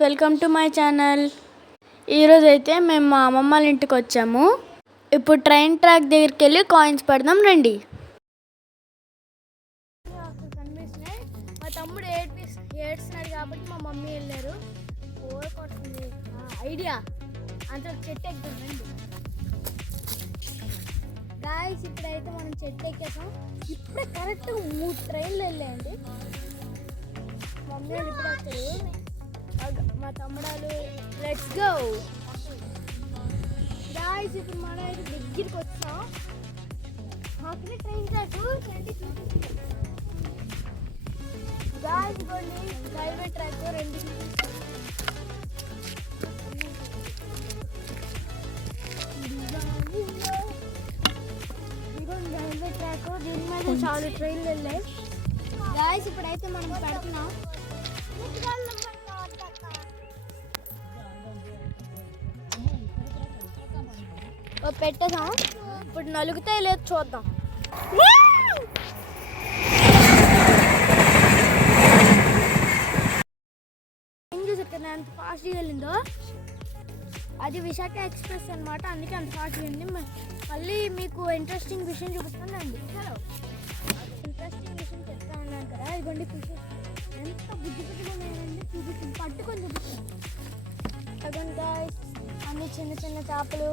Welcome to my channel. ఈరోజు అయితే మేము మా అమ్మమ్మ వాళ్ళ ఇంటికి వచ్చాము. ఇప్పుడు ట్రైన్ ట్రాక్ దగ్గరికి వెళ్ళి కాయిన్స్ పడదాం రండి. మా తమ్ముడు ఏడ్స్తున్నాడు కాబట్టి మా మమ్మీ వెళ్ళారు. కొడుతుంది ఐడియా అంటే చెట్టు ఎక్కుదాం రండి. గాయస్ ఇప్పుడైతే మనం చెట్టు ఎక్కేసాం. ఇప్పుడే కరెక్ట్ 3 ట్రైన్లు వెళ్ళాయండి. మమ్మీ ఇప్పుడు వస్తారు, మా తమ్ముడాలు. Let's go guys. ఇప్పుడు మనం అయితే దగ్గరికి వచ్చాం. మాకు ట్రైన్ ట్రాక్ గాయ్స్ ఇవ్వండి. Railway track 2 railway track. దీని మీద చాలా ట్రైన్లు వెళ్ళాయి గాయ్స్. ఇప్పుడైతే మనం పెడుతున్నాం. పెట్టేసాం. ఇప్పుడు నలుగుతాయి లేదు చూద్దాం. ఏం చూసారు కదా ఎంత ఫాస్ట్గా వెళ్ళిందో. అది విశాఖ ఎక్స్ప్రెస్ అనమాట, అందుకే అంత ఫాస్ట్గా వెళ్ళింది. మళ్ళీ మీకు ఇంట్రెస్టింగ్ విషయం చూపిస్తానండి. ఇంట్రెస్టింగ్ విషయం చెప్తా ఉన్నాను కదా, ఇదిగోండి ఫిషెస్ ఎంత బుద్ధి పెట్టుకున్నాయండి. పట్టుకొని చూపిస్తాను. అదిగోండి గాయ్స్, అన్ని చిన్న చిన్న చేపలు